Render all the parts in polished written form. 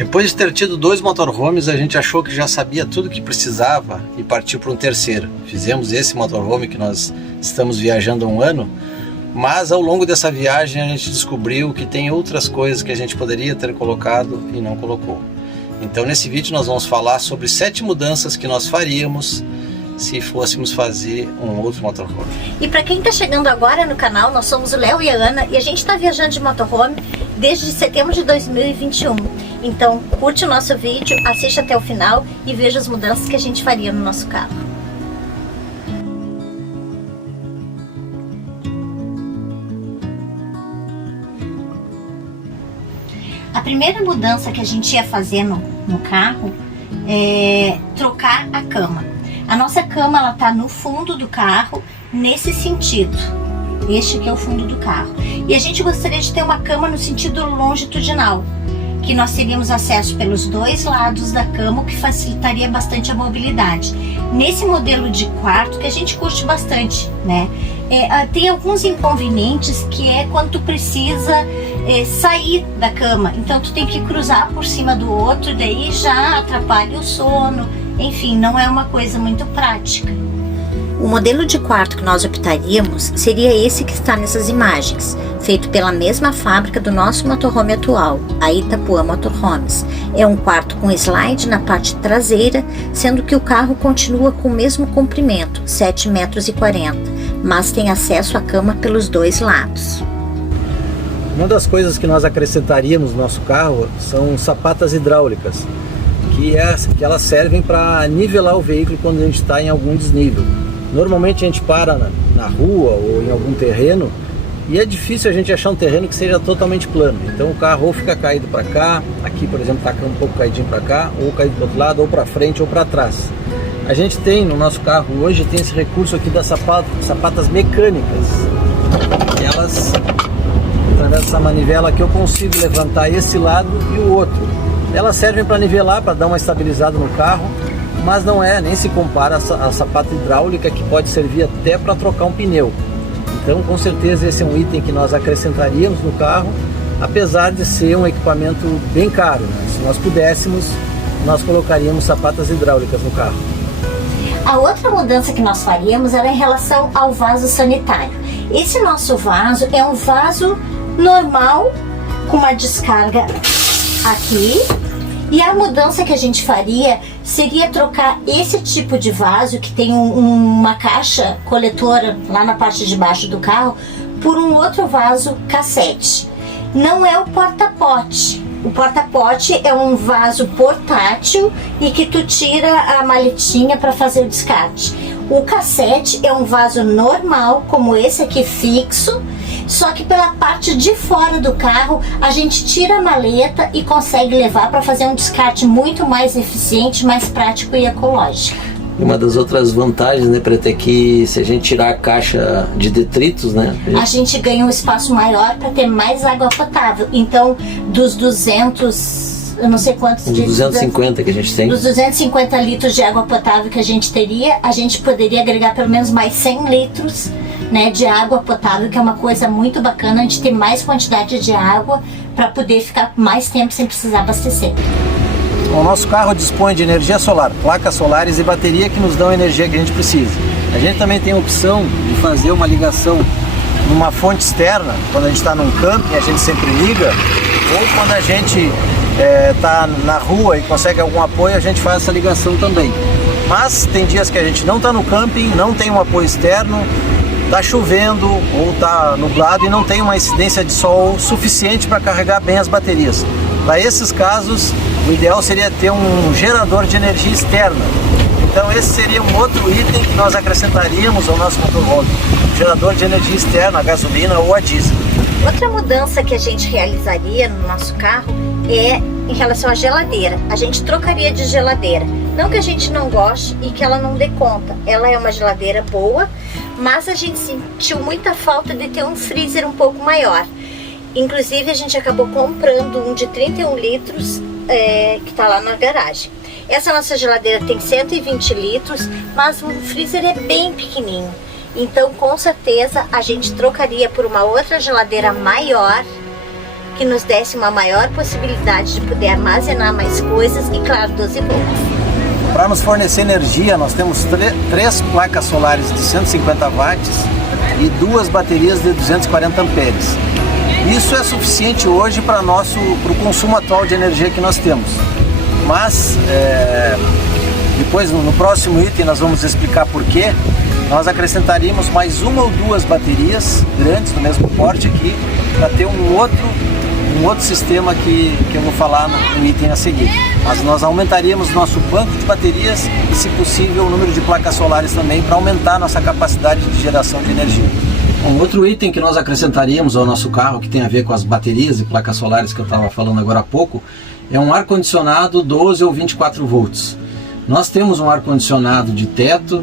Depois de ter tido 2 motorhomes, a gente achou que já sabia tudo o que precisava e partiu para um terceiro. Fizemos esse motorhome que nós estamos viajando há um ano, mas ao longo dessa viagem a gente descobriu que tem outras coisas que a gente poderia ter colocado e não colocou. Então nesse vídeo nós vamos falar sobre 7 mudanças que nós faríamos se fôssemos fazer um outro motorhome. E para quem está chegando agora no canal, nós somos o Léo e a Ana e a gente está viajando de motorhome desde setembro de 2021. Então curte o nosso vídeo, assiste até o final e veja as mudanças que a gente faria no nosso carro. A primeira mudança que a gente ia fazer no carro é trocar a cama. A nossa cama ela tá no fundo do carro, nesse sentido. Este aqui é o fundo do carro. E a gente gostaria de ter uma cama no sentido longitudinal, que nós teríamos acesso pelos 2 lados da cama, o que facilitaria bastante a mobilidade. Nesse modelo de quarto, que a gente curte bastante, né? Tem alguns inconvenientes, que é quando tu precisa sair da cama. Então tu tem que cruzar por cima do outro, daí já atrapalha o sono. Enfim, não é uma coisa muito prática. O modelo de quarto que nós optaríamos seria esse que está nessas imagens, feito pela mesma fábrica do nosso motorhome atual, a Itapuã Motorhomes. É um quarto com slide na parte traseira, sendo que o carro continua com o mesmo comprimento, 7,40 metros, mas tem acesso à cama pelos 2 lados. Uma das coisas que nós acrescentaríamos no nosso carro são sapatas hidráulicas, que elas servem para nivelar o veículo quando a gente está em algum desnível. Normalmente a gente para na rua ou em algum terreno e é difícil a gente achar um terreno que seja totalmente plano. Então o carro ou fica caído para cá, aqui por exemplo está um pouco caidinho para cá, ou caído para o outro lado, ou para frente ou para trás. A gente tem no nosso carro hoje tem esse recurso aqui das sapatas mecânicas. Elas, através dessa manivela aqui, eu consigo levantar esse lado e o outro. Elas servem para nivelar, para dar uma estabilizada no carro, mas nem se compara a sapata hidráulica, que pode servir até para trocar um pneu. Então com certeza esse é um item que nós acrescentaríamos no carro, apesar de ser um equipamento bem caro, né? Se nós pudéssemos, nós colocaríamos sapatas hidráulicas no carro. A outra mudança que nós faríamos era em relação ao vaso sanitário. Esse nosso vaso é um vaso normal, com uma descarga aqui, e a mudança que a gente faria seria trocar esse tipo de vaso, que tem uma caixa coletora lá na parte de baixo do carro, por um outro vaso cassete. Não é o porta-pote. O porta-pote é um vaso portátil e que tu tira a maletinha para fazer o descarte. O cassete é um vaso normal, como esse aqui fixo, só que pela parte de fora do carro a gente tira a maleta e consegue levar para fazer um descarte muito mais eficiente, mais prático e ecológico. Uma das outras vantagens, né, Preta, é que se a gente tirar a caixa de detritos, né, a gente ganha um espaço maior para ter mais água potável. Então, dos 200, eu não sei quantos... Dos 250 que a gente tem. Dos 250 litros de água potável que a gente teria, a gente poderia agregar pelo menos mais 100 litros, né, de água potável, que é uma coisa muito bacana, a gente ter mais quantidade de água para poder ficar mais tempo sem precisar abastecer. O nosso carro dispõe de energia solar, placas solares e bateria que nos dão a energia que a gente precisa. A gente também tem a opção de fazer uma ligação numa fonte externa, quando a gente está num camping a gente sempre liga, ou quando a gente está na rua e consegue algum apoio, a gente faz essa ligação também. Mas tem dias que a gente não está no camping, não tem um apoio externo, está chovendo ou está nublado e não tem uma incidência de sol suficiente para carregar bem as baterias. Para esses casos, o ideal seria ter um gerador de energia externa. Então esse seria um outro item que nós acrescentaríamos ao nosso motorhome, gerador de energia externa, a gasolina ou a diesel. Outra mudança que a gente realizaria no nosso carro é em relação à geladeira. A gente trocaria de geladeira. Não que a gente não goste e que ela não dê conta. Ela é uma geladeira boa, mas a gente sentiu muita falta de ter um freezer um pouco maior. Inclusive a gente acabou comprando um de 31 litros que está lá na garagem. Essa nossa geladeira tem 120 litros, mas o freezer é bem pequenininho. Então com certeza a gente trocaria por uma outra geladeira maior, que nos desse uma maior possibilidade de poder armazenar mais coisas e, claro, 12 volts. Para nos fornecer energia, nós temos 3 placas solares de 150 watts e 2 baterias de 240 amperes. Isso é suficiente hoje para o consumo atual de energia que nós temos. Mas, depois no próximo item nós vamos explicar por quê. Nós acrescentaríamos mais 1 ou 2 baterias grandes do mesmo porte aqui, para ter um outro sistema que eu vou falar no item a seguir. Mas nós aumentaríamos nosso banco de baterias e, se possível, o número de placas solares também, para aumentar nossa capacidade de geração de energia. Um outro item que nós acrescentaríamos ao nosso carro, que tem a ver com as baterias e placas solares que eu estava falando agora há pouco, é um ar-condicionado 12 ou 24 volts. Nós temos um ar-condicionado de teto,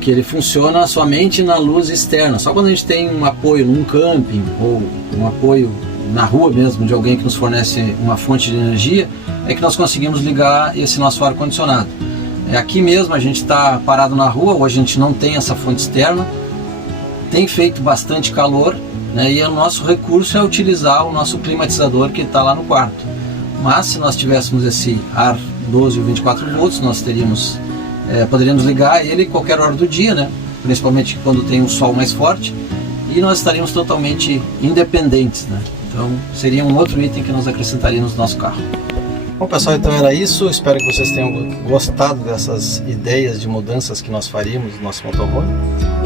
que ele funciona somente na luz externa. Só quando a gente tem um apoio num camping ou um apoio na rua mesmo de alguém que nos fornece uma fonte de energia, é que nós conseguimos ligar esse nosso ar-condicionado. Aqui mesmo a gente está parado na rua, hoje a gente não tem essa fonte externa, tem feito bastante calor, né, e o nosso recurso é utilizar o nosso climatizador que está lá no quarto. Mas se nós tivéssemos esse ar 12 ou 24 volts, nós poderíamos ligar ele qualquer hora do dia, né, principalmente quando tem um sol mais forte, e nós estaríamos totalmente independentes, né? Então seria um outro item que nós acrescentaríamos no nosso carro. Bom, pessoal, então era isso. Espero que vocês tenham gostado dessas ideias de mudanças que nós faríamos no nosso motorhome.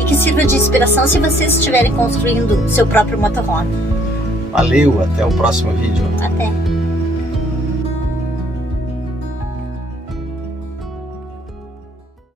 E que sirva de inspiração se vocês estiverem construindo seu próprio motorhome. Valeu, até o próximo vídeo. Até!